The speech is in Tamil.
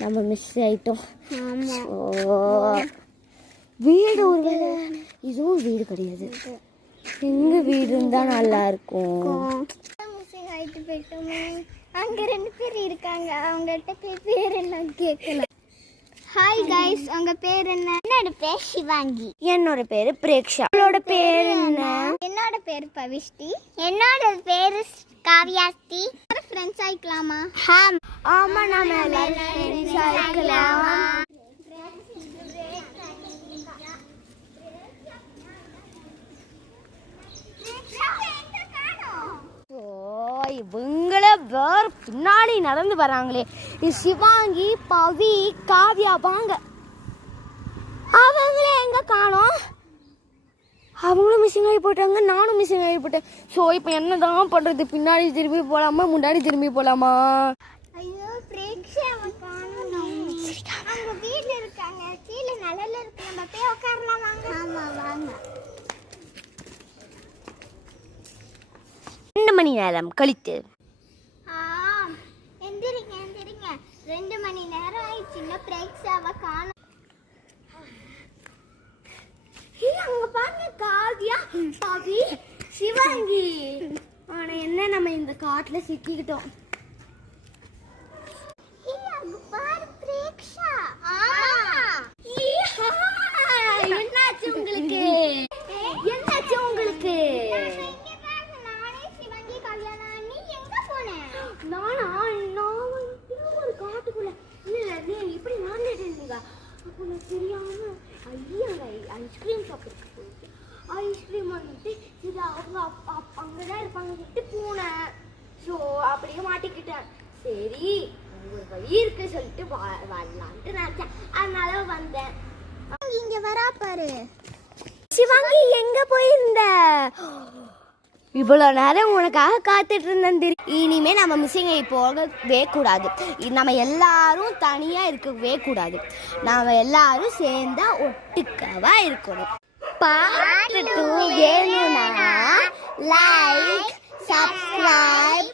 நம்ம மிஸ் ஆயிட்டோம். வீடு ஒருவேளை இதுவும் வீடு கிடையாது. எங்க வீடு இருந்தா நல்லா இருக்கும். அங்க 2 பேர் இருக்காங்க. அவங்கள்ட்ட பேர் என்ன கேட்கலாம். ஹாய் கைஸ், உங்க பேர் என்ன? என்னோட பேர் சிவாங்கி. என்னோட பேரு பிரேக்ஷா. உங்களோட பேர் என்ன? என்னோட பேர் பவிஷ்டி. என்னோட பேர் காவியாஸ்தி. ஃப்ரெண்ட்ஸ் ஆயிக்கலாமா? ஆமா, நாம எல்லாரும் ஃப்ரெண்ட்ஸ் ஆயிக்கலாம். இவங்கள வேற பின்னாடி நடந்து வராங்களே. சிவாங்கி, பவி, காவியா வாங்க. அவங்களே எங்க காணோம்? அவங்களும் மிஸ்ஸிங் ஆகி போட்டாங்க, நானும் மிஸ்ஸிங் ஆகி போட்டேன். ஸோ இப்போ என்னதான் பண்றது? பின்னாடி திரும்பி போலாமா, முன்னாடி திரும்பி போலாமா? ஐயோ, பிரேக்ஷாவை காணோம். அவங்க வீட்ல இருக்காங்க. கீழே நிழல்ல இருக்கு. நம்ம போய் உட்காரலாம் வாங்க. ஆமா வாங்க. 2 மணி நேரம் கழித்து. எந்திரிங்க 2 மணி நேரம் ஆயிடுச்சு. இன்னும் பிரேக்ஷாவை காணோம். அங்க பாருங்க, காவியா, பவி, சிவாங்கி. ஆனா என்ன, நம்ம இந்த காட்டுல சிக்கிக்கிட்டோம். என்னாச்சு உங்களுக்கு? என்னாச்சு உங்களுக்கு? நானா? நான் ஒரு காட்டுக்குள்ள இல்ல, நீ இப்படி நடந்துட்டு இருந்தீங்க. அப்போ நான் தெரியாம ஐஸ்கிரீம் ஷாப்புக்கு போயிட்டு ஐஸ்கிரீம் வந்துட்டு இது அவங்க அங்கதான் இருப்பாங்க சொல்லிட்டு போனேன். ஸோ அப்படியே மாட்டிக்கிட்டேன். சரி, ஒரு வழி இருக்கு சொல்லிட்டு வரலான்ட்டு நினைச்சேன். அதனால வந்தேன். இங்க வரா பாரு. சிவாங்கி, எங்க போயிருந்த? இவ்வளவு நேரம் உனக்காக காத்துட்டு இருந்தேன். இனிமே நம்ம மிஸ்ஸிங் ஆகி போகவே கூடாது. நம்ம எல்லாரும் தனியா இருக்கவே கூடாது. நாம எல்லாரும் சேர்ந்தா ஒட்டுக்கவா இருக்கணும். பார்ட் 2 வேணும்னா லைக், சப்ஸ்கிரைப்